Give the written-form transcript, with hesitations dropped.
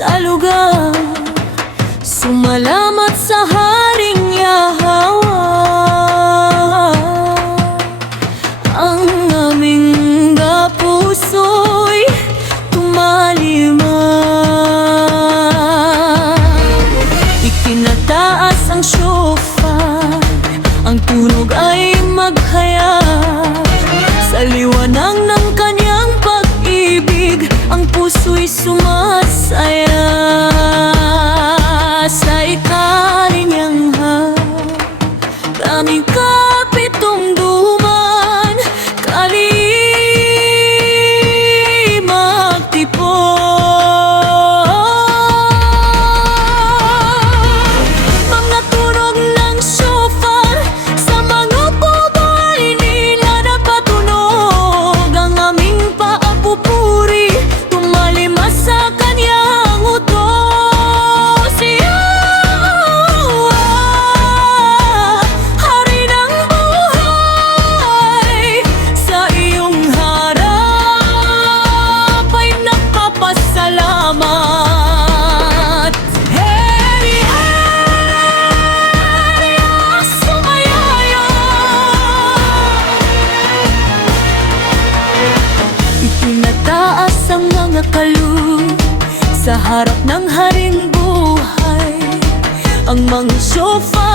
sa lugar. Sumalamat sa Haring Yahweh. Ang aming puso'y tumalima. Itinataas ang shofar, ang tunog ay maghayag. Sa liwanag ng kanyang pag-ibig, ang puso'y sumasaya. Sa ikalinyanghang daming kapitungduman, kalimagtipon. Mga tunog ng shofar sa mga bubay nila napatunog. Ang aming paapupuri tumalima sa kanyang utos. Yahweh, Hari ng buhay, sa iyong harap ay nagpapasalamat. Heri, Heri, sumayaya. Itinataas ang mga kalug sa harap ng Haring buhay. Ang mga shofar